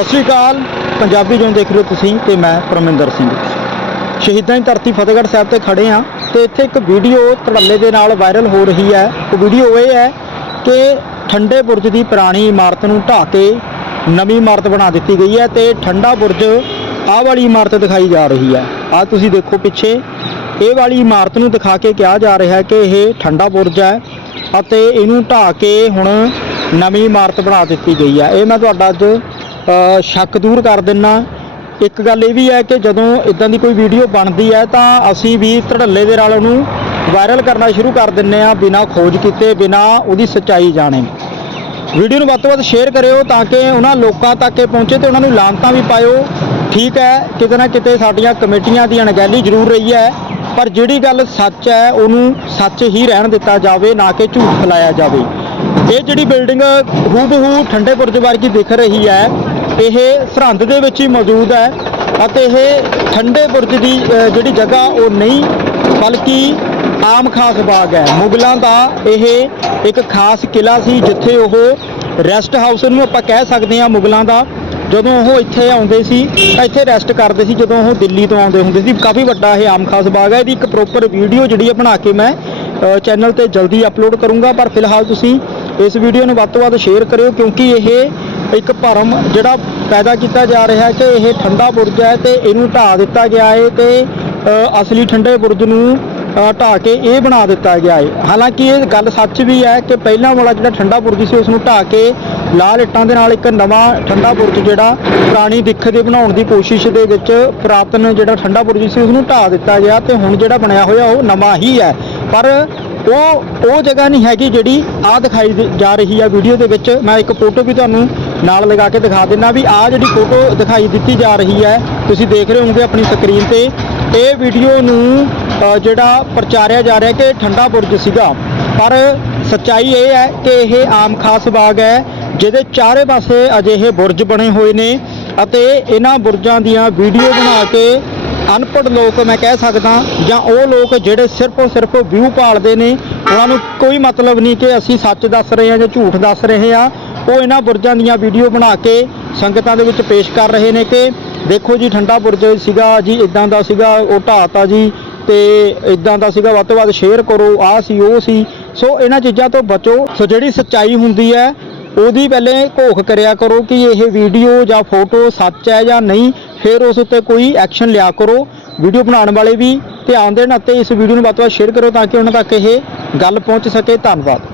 ਸਤਿ ਸ਼੍ਰੀ ਅਕਾਲ। ਪੰਜਾਬੀ ਜੋਨ ਦੇਖ ਰਹੇ ਹੋ ਤੁਸੀਂ ਤੇ ਮੈਂ ਪਰਮਿੰਦਰ ਸਿੰਘ। ਸ਼ਹੀਦਾਂ ਦੀ ਧਰਤੀ ਫਤਿਹਗੜ੍ਹ ਸਾਹਿਬ ਤੇ ਖੜੇ ਆ ਤੇ ਇੱਥੇ ਇੱਕ ਵੀਡੀਓ ਧੜੱਲੇ ਦੇ ਨਾਲ ਵਾਇਰਲ ਹੋ ਰਹੀ ਹੈ। ਉਹ ਵੀਡੀਓ ਇਹ ਹੈ ਕਿ ਠੰਡੇ ਬੁਰਜ ਦੀ ਪੁਰਾਣੀ ਇਮਾਰਤ ਨੂੰ ਢਾਹ ਕੇ ਨਵੀਂ ਇਮਾਰਤ ਬਣਾ ਦਿੱਤੀ ਗਈ ਹੈ ਤੇ ਠੰਡਾ ਬੁਰਜ ਆਹ ਵਾਲੀ ਇਮਾਰਤ ਦਿਖਾਈ ਜਾ ਰਹੀ ਹੈ। ਆ ਤੁਸੀਂ ਦੇਖੋ ਪਿੱਛੇ। ਇਹ ਵਾਲੀ ਇਮਾਰਤ ਨੂੰ ਦਿਖਾ ਕੇ ਕਿਹਾ ਜਾ ਰਿਹਾ ਹੈ ਕਿ ਇਹ ਠੰਡਾ ਬੁਰਜ ਹੈ ਅਤੇ ਇਹਨੂੰ ਢਾਹ ਕੇ ਹੁਣ ਨਵੀਂ ਇਮਾਰਤ ਬਣਾ ਦਿੱਤੀ ਗਈ ਹੈ। ਇਹ ਮੈਂ ਤੁਹਾਡਾ ਅੱਜ ਸ਼ੱਕ ਦੂਰ ਕਰ ਦਿੰਨਾ। ਇੱਕ ਗੱਲ ਇਹ ਵੀ ਹੈ ਕਿ ਜਦੋਂ ਇਦਾਂ ਦੀ ਕੋਈ ਵੀਡੀਓ ਬਣਦੀ ਹੈ ਤਾਂ ਅਸੀਂ ਵੀ ਧੜੱਲੇ ਦੇ ਨਾਲ ਉਹਨੂੰ ਵਾਇਰਲ ਕਰਨਾ ਸ਼ੁਰੂ ਕਰ ਦਿੰਨੇ ਆ ਬਿਨਾਂ ਖੋਜ ਕੀਤੇ, ਬਿਨਾਂ ਉਹਦੀ ਸੱਚਾਈ ਜਾਣੇ। ਵੀਡੀਓ ਨੂੰ ਵੱਧ ਤੋਂ ਵੱਧ ਸ਼ੇਅਰ ਕਰਿਓ ਤਾਂ ਕਿ ਉਹਨਾਂ ਲੋਕਾਂ ਤੱਕ ਇਹ ਪਹੁੰਚੇ ਤੇ ਉਹਨਾਂ ਨੂੰ ਲਾਂਤਾਂ ਵੀ ਪਾਇਓ। ਠੀਕ ਹੈ, ਕਿਤੇ ਨਾ ਕਿਤੇ ਸਾਡੀਆਂ ਕਮੇਟੀਆਂ ਦੀ ਅਣਗਹਿਲੀ ਜ਼ਰੂਰ ਰਹੀ ਹੈ, ਪਰ ਜਿਹੜੀ ਗੱਲ ਸੱਚ ਹੈ ਉਹਨੂੰ ਸੱਚ ਹੀ ਰਹਿਣ ਦਿੱਤਾ ਜਾਵੇ, ਨਾ ਕਿ ਝੂਠ ਫੈਲਾਇਆ ਜਾਵੇ। ਇਹ ਜਿਹੜੀ ਬਿਲਡਿੰਗ ਹੂਬਹੂ ਠੰਡੇ ਬੁਰਜ ਵਰਗੀ ਦਿਖ ਰਹੀ ਹੈ ਇਹ ਸਰਹੰਦ ਦੇ ਵਿੱਚ ਹੀ ਮੌਜੂਦ ਹੈ ਅਤੇ ਇਹ ਠੰਡੇ ਬੁਰਜ ਦੀ ਜਿਹੜੀ ਜਗ੍ਹਾ ਉਹ ਨਹੀਂ, ਬਲਕਿ ਆਮ ਖਾਸ ਬਾਗ ਹੈ। ਮੁਗਲਾਂ ਦਾ ਇਹ ਇੱਕ ਖਾਸ ਕਿਲਾ ਸੀ ਜਿੱਥੇ ਉਹ ਰੈਸਟ ਹਾਊਸ ਨੂੰ ਆਪਾਂ ਕਹਿ ਸਕਦੇ ਹਾਂ ਮੁਗਲਾਂ ਦਾ। ਜਦੋਂ ਉਹ ਇੱਥੇ ਆਉਂਦੇ ਸੀ, ਤਾਂ ਇੱਥੇ ਰੈਸਟ ਕਰਦੇ ਸੀ ਜਦੋਂ ਉਹ ਦਿੱਲੀ ਤੋਂ ਆਉਂਦੇ ਹੁੰਦੇ ਸੀ। ਕਾਫੀ ਵੱਡਾ ਇਹ ਆਮ ਖਾਸ ਬਾਗ ਹੈ। ਇਹਦੀ ਇੱਕ ਪ੍ਰੋਪਰ ਵੀਡੀਓ ਜਿਹੜੀ ਹੈ ਬਣਾ ਕੇ ਮੈਂ ਚੈਨਲ ਤੇ ਜਲਦੀ ਅਪਲੋਡ ਕਰੂੰਗਾ। ਪਰ ਫਿਲਹਾਲ ਤੁਸੀਂ ਇਸ ਵੀਡੀਓ ਨੂੰ ਵੱਧ ਤੋਂ ਵੱਧ ਸ਼ੇਅਰ ਕਰਿਓ, ਕਿਉਂਕਿ ਇਹ ਇੱਕ ਭਰਮ ਜਿਹੜਾ ਪੈਦਾ ਕੀਤਾ ਜਾ ਰਿਹਾ ਹੈ ਕਿ ਇਹ ਠੰਡਾ ਬੁਰਜ ਹੈ ਤੇ ਇਹਨੂੰ ਢਾਹ ਦਿੱਤਾ ਗਿਆ ਹੈ ਤੇ ਅਸਲੀ ਠੰਡੇ ਬੁਰਜ ਨੂੰ ਅ, ਢਾਹ ਕੇ ਇਹ ਬਣਾ ਦਿੱਤਾ ਗਿਆ ਹੈ। ਹਾਲਾਂਕਿ ਇਹ ਗੱਲ ਸੱਚ ਵੀ ਹੈ ਕਿ ਪਹਿਲਾਂ ਵਾਲਾ ਜਿਹੜਾ ਠੰਡਾ ਬੁਰਜ ਸੀ ਉਸ ਨੂੰ ਢਾਹ ਕੇ ਲਾਲ ਇੱਟਾਂ ਦੇ ਨਾਲ ਇੱਕ ਨਵਾਂ ਠੰਡਾ ਬੁਰਜ ਜਿਹੜਾ ਪੁਰਾਣੀ ਦਿੱਖ ਦੇ ਬਣਾਉਣ ਦੀ ਕੋਸ਼ਿਸ਼ ਦੇ ਵਿੱਚ ਪੁਰਾਤਨ ਜਿਹੜਾ ਠੰਡਾ ਬੁਰਜ ਸੀ ਉਸ ਨੂੰ ਢਾਹ ਦਿੱਤਾ ਗਿਆ ਤੇ ਹੁਣ ਜਿਹੜਾ ਬਣਿਆ ਹੋਇਆ ਉਹ ਨਵਾਂ ਹੀ ਹੈ। ਪਰ ਉਹ ਉਹ ਜਗ੍ਹਾ ਨਹੀਂ ਹੈਗੀ ਜਿਹੜੀ ਆ ਦਿਖਾਈ ਜਾ ਰਹੀ ਹੈ ਵੀਡੀਓ ਦੇ ਵਿੱਚ। ਮੈਂ ਇੱਕ ਫੋਟੋ ਵੀ ਤੁਹਾਨੂੰ ਨਾਲ ਲਗਾ ਕੇ ਦਿਖਾ ਦਿੰਦਾ ਵੀ ਆ ਜਿਹੜੀ ਫੋਟੋ ਦਿਖਾਈ ਦਿੱਤੀ ਜਾ ਰਹੀ ਹੈ, ਤੁਸੀਂ ਦੇਖ ਰਹੇ ਹੋਵੋਗੇ ਆਪਣੀ ਸਕਰੀਨ ਤੇ। ਇਹ ਵੀਡੀਓ ਨੂੰ ਜਿਹੜਾ ਪ੍ਰਚਾਰਿਆ ਜਾ ਰਿਹਾ ਕਿ ਠੰਡਾ ਬੁਰਜ ਸੀਗਾ। ਪਰ ਸੱਚਾਈ ਇਹ ਹੈ ਕਿ ਇਹ ਆਮ ਖਾਸ ਬਾਗ ਹੈ, ਜਿਹਦੇ ਚਾਰੇ ਪਾਸੇ ਅਜਿਹੇ ਬੁਰਜ ਬਣੇ ਹੋਏ ਨੇ ਅਤੇ ਇਹਨਾਂ ਬੁਰਜਾਂ ਦੀਆਂ ਵੀਡੀਓ ਬਣਾ ਕੇ ਅਨਪੜ੍ਹ ਲੋਕ ਮੈਂ ਕਹਿ ਸਕਦਾ ਜਾਂ ਉਹ ਲੋਕ ਜਿਹੜੇ ਸਿਰਫ ਸਿਰਫ ਵਿਊ ਭਾਲਦੇ ਨੇ, ਉਹਨਾਂ ਨੂੰ ਕੋਈ ਮਤਲਬ ਨਹੀਂ ਕਿ ਅਸੀਂ ਸੱਚ ਦੱਸ ਰਹੇ ਹਾਂ ਜਾਂ ਝੂਠ ਦੱਸ ਰਹੇ ਹਾਂ। ਉਹ ਇਹਨਾਂ ਬੁਰਜਾਂ ਦੀਆਂ ਵੀਡੀਓ ਬਣਾ ਕੇ ਸੰਗਤਾਂ ਦੇ ਵਿੱਚ ਪੇਸ਼ ਕਰ ਰਹੇ ਨੇ ਕਿ ਦੇਖੋ ਜੀ, ਠੰਡਾ ਬੁਰਜ ਸੀਗਾ ਜੀ ਇਦਾਂ ਦਾ ਸੀਗਾ, ਉਹ ਢਾਤਾ ਜੀ ਤੇ ਇਦਾਂ ਦਾ ਸੀਗਾ, ਵੱਧ ਤੋਂ ਵੱਧ ਸ਼ੇਅਰ ਕਰੋ, ਆਹ ਸੀ, ਉਹ ਸੀ। ਸੋ ਇਹਨਾਂ ਚੀਜ਼ਾਂ ਤੋਂ ਬਚੋ। ਸੋ ਜਿਹੜੀ ਸੱਚਾਈ ਹੁੰਦੀ ਹੈ, ਉਹਦੀ ਪਹਿਲੇ ਘੋਖ ਕਰਿਆ ਕਰੋ ਕਿ ਇਹ ਵੀਡੀਓ ਜਾਂ ਫੋਟੋ ਸੱਚ ਹੈ ਜਾਂ ਨਹੀਂ, ਫਿਰ ਉਸ ਉੱਤੇ ਕੋਈ ਐਕਸ਼ਨ ਲਿਆ ਕਰੋ। ਵੀਡੀਓ ਬਣਾਉਣ ਵਾਲੇ ਵੀ ਧਿਆਨ ਦੇਣ ਅਤੇ ਇਸ ਵੀਡੀਓ ਨੂੰ ਵੱਧ ਤੋਂ ਵੱਧ ਸ਼ੇਅਰ ਕਰੋ ਤਾਂ ਕਿ ਉਹਨਾਂ ਤੱਕ ਇਹ ਗੱਲ ਪਹੁੰਚ ਸਕੇ। ਧੰਨਵਾਦ।